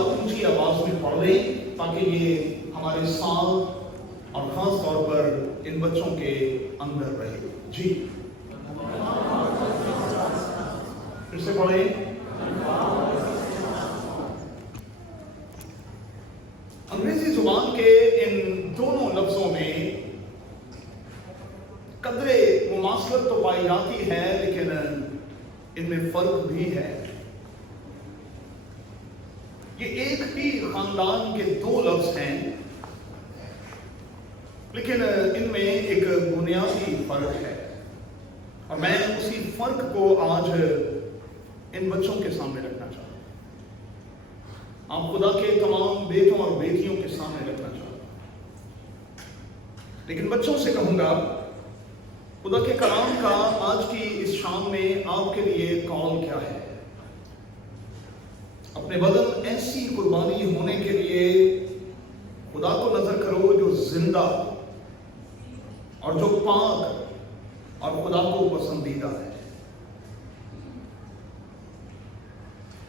اونچی آواز میں پڑھ لیں تاکہ یہ ہمارے ساتھ اور خاص طور پر ان بچوں کے اندر رہے. جی پھر سے پڑھیں. انگریزی زبان کے ان دونوں لفظوں میں قدرے مماثلت تو پائی جاتی ہے لیکن ان میں فرق بھی ہے. یہ ایک ہی خاندان کے دو لفظ ہیں لیکن ان میں ایک بنیادی فرق ہے اور میں اسی فرق کو آج ان بچوں کے سامنے رکھنا چاہتا ہوں. آپ خدا کے تمام بیٹوں اور بیٹیوں کے سامنے رکھنا چاہتا ہوں. لیکن بچوں سے کہوں گا خدا کے کلام کا آج کی اس شام میں آپ کے لیے کال کیا ہے؟ اپنے بدن ایسی قربانی ہونے کے لیے خدا کو نظر کرو جو زندہ اور جو پاک اور خدا کو پسندیدہ ہے،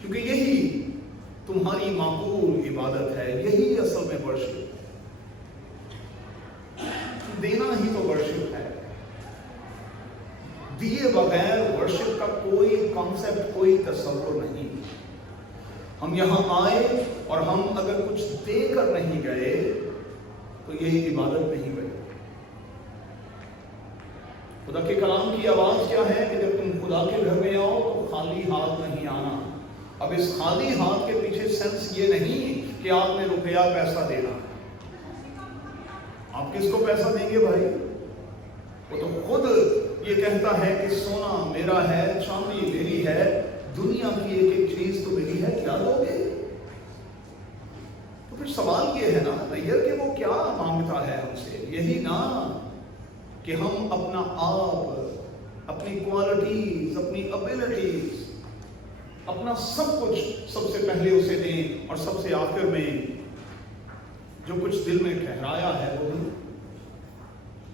کیونکہ یہی تمہاری معقول عبادت ہے. یہی اصل میں ورشپ دینا ہی تو ورشپ ہے. دیے بغیر ورشپ کا کوئی کانسیپٹ، کوئی تصور نہیں. ہم یہاں آئے اور ہم اگر کچھ دے کر نہیں گئے تو یہ عبادت نہیں بنی. خدا کے کلام کی آواز کیا ہے کہ جب تم خدا کے گھر میں آؤ تو خالی ہاتھ نہیں آنا. اب اس خالی ہاتھ کے پیچھے سینس یہ نہیں کہ آپ نے روپیہ پیسہ دینا. آپ کس کو پیسہ دیں گے بھائی؟ وہ تو خود یہ کہتا ہے کہ سونا میرا ہے، چاندی میری ہے، دنیا کی ایک ایک چیز تو میری ہے، کیا دو گے؟ تو پھر سوال یہ ہے نا طیب کہ وہ کیا مانگتا ہے ہم سے؟ یہی نا کہ ہم اپنا آپ، اپنی کوالٹیز، اپنی ابیلٹیز، اپنا سب کچھ سب سے پہلے اسے دیں اور سب سے آخر میں جو کچھ دل میں ٹھہرایا ہے وہ دیں.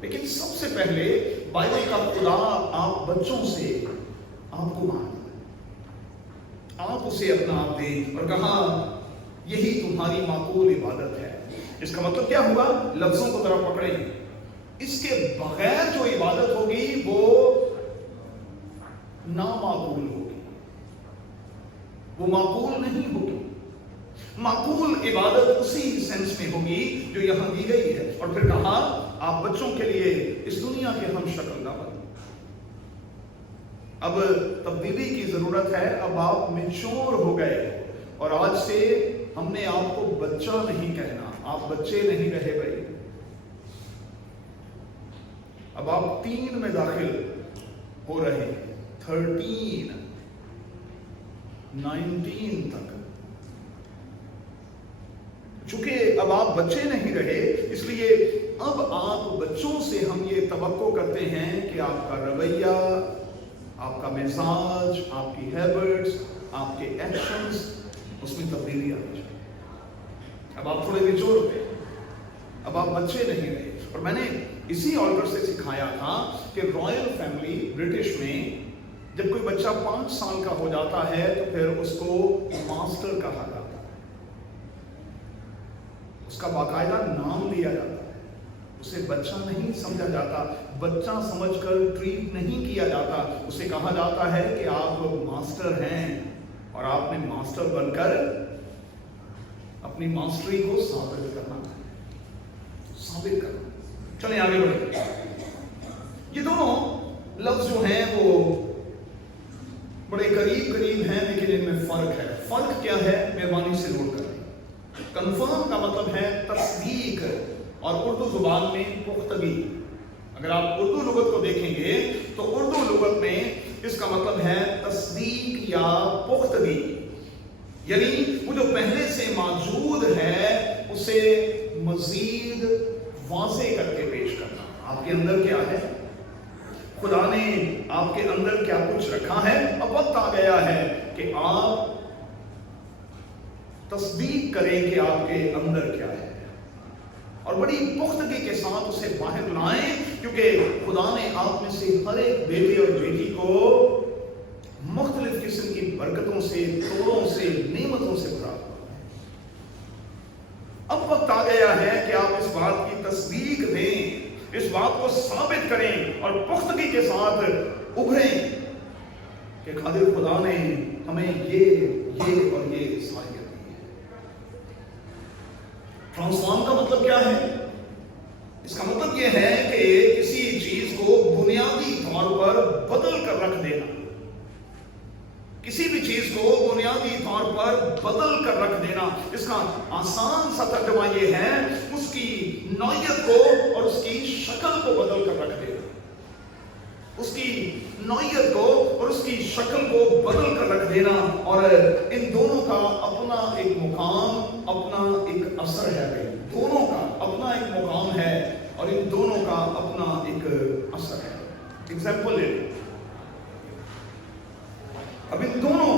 لیکن سب سے پہلے بائبل کا خدا آپ بچوں سے آپ کو مانگتا، آپ اسے اپنا آپ دیں اور کہا یہی تمہاری معقول عبادت ہے. اس کا مطلب کیا ہوا؟ لفظوں کو ذرا پکڑیں. اس کے بغیر جو عبادت ہوگی وہ نامعقول ہوگی، وہ معقول نہیں ہوگی. معقول عبادت اسی سینس میں ہوگی جو یہاں دی گئی ہے. اور پھر کہا آپ بچوں کے لیے اس دنیا کے ہم شکل نہ بنیں. اب تبدیلی کی ضرورت ہے. اب آپ میچور ہو گئے اور آج سے ہم نے آپ کو بچہ نہیں کہنا. آپ بچے نہیں رہے بھائی. اب آپ 3 میں داخل ہو رہے ہیں، 13 19 تک. چونکہ اب آپ بچے نہیں رہے اس لیے اب آپ بچوں سے ہم یہ توقع کرتے ہیں کہ آپ کا رویہ، آپ کا مزاج، آپ کی ہیبٹس، آپ کے ایکشنز، اس میں تبدیلی آنی چاہیے. اب آپ تھوڑے میچور ہوتے ہیں، اب آپ بچے نہیں رہے. اور میں نے اسی آرڈر سے سکھایا تھا کہ رائل فیملی برٹش میں جب کوئی بچہ 5 سال کا ہو جاتا ہے تو پھر اس کو ماسٹر کہا جاتا ہے. اس کا باقاعدہ نام لیا جاتا ہے. اسے بچہ نہیں سمجھا جاتا، بچہ سمجھ کر ٹریٹ نہیں کیا جاتا. اسے کہا جاتا ہے کہ آپ ماسٹر ہیں اور آپ نے ماسٹر بن کر اپنی ماسٹری کو ثابت کرنا. چلیں آگے بڑھیں. یہ دونوں لفظ جو ہیں وہ بڑے قریب ہیں لیکن ان میں فرق ہے. فرق کیا ہے؟ مہربانی سے نوٹ کریں. کنفرم کا مطلب ہے تصدیق اور اردو زبان میں پختگی. اگر آپ اردو لغت کو دیکھیں گے تو اردو لغت میں اس کا مطلب ہے تصدیق یا پختگی. یعنی وہ جو پہلے سے موجود ہے اسے مزید واضح کر کے پیش کرنا. آپ کے اندر کیا ہے؟ خدا نے آپ کے اندر کیا کچھ رکھا ہے؟ اب وقت آ گیا ہے کہ آپ تصدیق کریں کہ آپ کے اندر کیا ہے اور بڑی پختگی کے ساتھ اسے باہر لائیں، کیونکہ خدا نے آپ میں سے ہر ایک بیٹے اور بیٹی کو مختلف قسم کی برکتوں سے، توڑوں سے، نعمتوں سے بھرا. اب وقت آ گیا ہے کہ آپ اس بات کی تصدیق دیں، اس بات کو ثابت کریں اور پختگی کے ساتھ ابھریں کہ قادر خدا نے ہمیں یہ اور یہ صلاحیت دی ہے۔ ٹرانسفارم کا مطلب کیا ہے؟ اس کا مطلب یہ ہے کہ کسی چیز کو بنیادی طور پر بدل کر رکھ دینا، کسی بھی چیز کو بنیادی طور پر بدل کر رکھ دینا۔ اس کا آسان سا ترجمہ یہ ہے اس کی نوعیت کو اور اس کی شکل کو بدل کر رکھ دینا، اس کی نوعیت کو اور اس کی شکل کو بدل کر رکھ دینا، اور ان دونوں کا اپنا ایک مقام، اپنا ایک اثر ہے۔ دونوں کا اپنا ایک مقام ہے اور ان دونوں کا اپنا ایک اثر ہے۔ ایگزامپل لے لیں، اب ان دونوں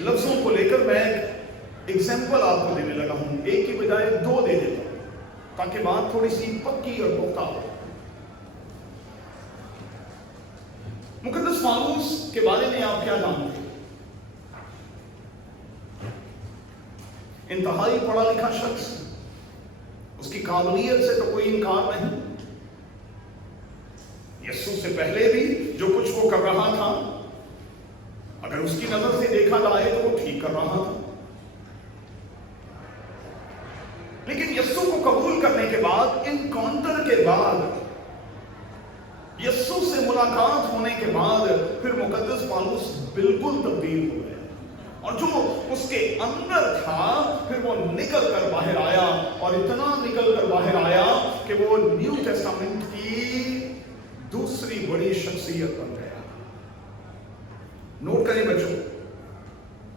لفظوں کو لے کر میں ایگزامپل آپ کو دینے لگا ہوں، ایک کی بجائے دو دے دیتا ہوں تاکہ بات تھوڑی سی پکی اور پختہ ہو۔ مقدس پالوس کے بارے میں آپ کیا جانتے ہیں؟ انتہائی پڑھا لکھا شخص، اس کی قابلیت سے تو کوئی انکار نہیں، یسوع سے پہلے بھی جو کچھ وہ کر رہا تھا اگر اس کی نظر سے دیکھا جائے تو وہ ٹھیک کر رہا تھا، لیکن یسوع کو قبول کرنے کے بعد، انکاؤنٹر کے بعد، یسوع سے ملاقات ہونے کے بعد پھر مقدس پالوس بالکل تبدیل ہو گیا، اور جو اس کے اندر تھا پھر وہ نکل کر باہر آیا، اور اتنا نکل کر باہر آیا کہ وہ نیو ٹیسٹامنٹ کی دوسری بڑی شخصیت بن گیا۔ نوٹ کریں بچوں،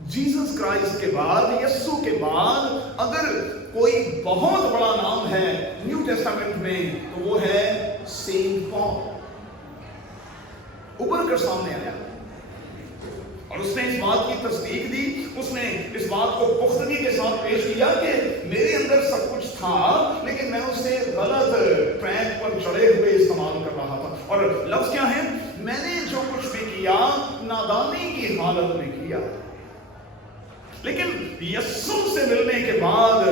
جیسس کرائسٹ کے بعد، یسوع کے بعد اگر کوئی بہت بڑا نام ہے نیو ٹیسٹامنٹ میں تو وہ ہے سینٹ پال۔ ابھر کر سامنے آیا اور اس نے اس بات کی تصدیق دی، اس نے اس بات کو پختگی کے ساتھ پیش کیا کہ میرے اندر سب کچھ تھا لیکن میں اسے غلط ٹریک پر چڑھے ہوئے استعمال کر رہا تھا، اور لفظ کیا ہے؟ میں نے جو کچھ بھی کیا نادانی کی حالت میں کیا، لیکن یسوع سے ملنے کے بعد،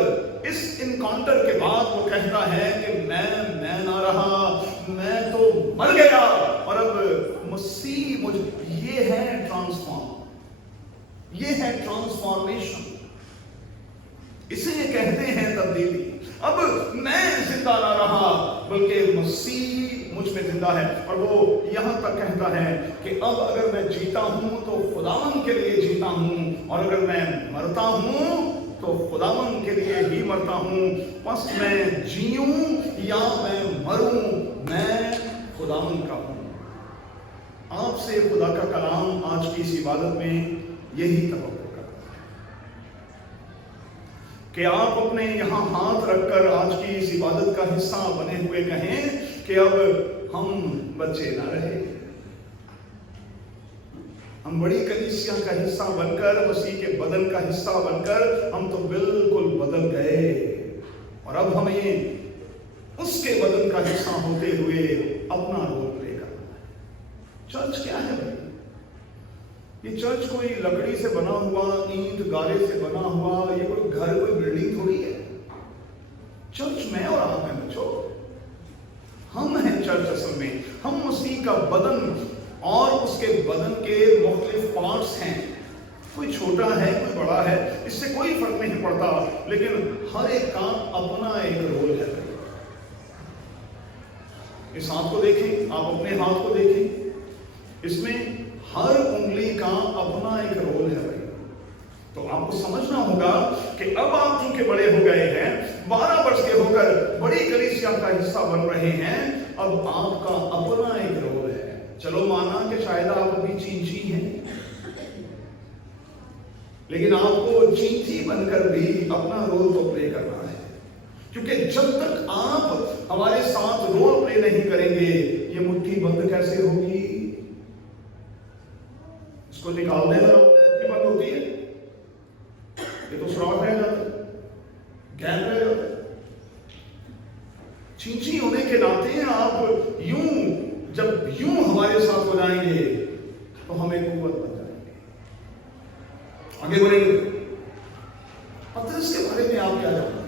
اس انکاؤنٹر کے بعد وہ کہتا ہے کہ میں نہ رہا، میں تو مر گیا، اور اب مسیح مجھ، یہ ہے ٹرانسفارم، یہ ہے ٹرانسفارمیشن، اسے یہ کہتے ہیں تبدیلی۔ اب میں زندہ نہ رہا بلکہ مسیح مجھ میں زندہ ہے، اور وہ یہاں تک کہتا ہے کہ اب اگر میں جیتا ہوں تو خداوند کے لیے جیتا ہوں، اور اگر میں مرتا ہوں تو خداوند کے لیے ہی مرتا ہوں، پس میں جیوں یا میں مروں میں خداوند کا ہوں۔ آپ سے خدا کا کلام آج کی اس عبادت میں یہی توقع کرتا ہے کہ آپ اپنے یہاں ہاتھ رکھ کر آج کی اس عبادت کا حصہ بنے ہوئے کہیں کہ اب ہم بچے نہ رہے، ہم بڑی کلیسیا کا حصہ بن کر، مسیح کے بدن کا حصہ بن کر ہم تو بالکل بدل گئے، اور اب ہمیں اس کے بدن کا حصہ ہوتے ہوئے اپنا رول پلے کرنا ہے۔ چرچ کیا ہے بھائی؟ یہ چرچ کوئی لکڑی سے بنا ہوا، اینٹ گارے سے بنا ہوا، یہ کوئی گھر، کوئی بلڈنگ تھوڑی ہے۔ چرچ میں اور آپ ہیں بچوں، ہم ہیں چرچ اصل میں، ہم مسیح کا بدن اور اس کے بدن کے مختلف پارٹس ہیں، کوئی چھوٹا ہے کوئی بڑا ہے، اس سے کوئی فرق نہیں پڑتا، لیکن ہر ایک کا اپنا ایک رول ہے۔ اس ہاتھ کو دیکھیں، آپ اپنے ہاتھ کو دیکھیں، اس میں ہر انگلی کا اپنا ایک رول ہے بھائی۔ تو آپ کو سمجھنا ہوگا کہ اب آپ چونکہ بڑے ہو گئے ہیں، 12 برس کے ہو کر بڑی کلیسیا کا حصہ بن رہے ہیں، اب آپ کا اپنا ایک رول ہے۔ چلو مانا کہ شاید آپ ابھی چینچی ہیں، لیکن آپ کو چینچی بن کر بھی اپنا رول تو پلے کرنا ہے، کیونکہ جب تک آپ ہمارے ساتھ رول پلے نہیں کریں گے یہ مٹھی بند کیسے ہوگی؟ اس کو نکال دیں ذرا، مٹھی بند ہوتی ہے، یہ تو سراخ رہ جاتا ہے، گیپ رہ جاتا ہے۔ چینچی ہونے کے ناطے آپ جب یوں ہمارے ساتھ ہو جائیں گے تو ہمیں قوت بن جائیں گے، آگے بڑھیں گے۔ پترس کے بارے میں آپ کیا جانتے ہیں؟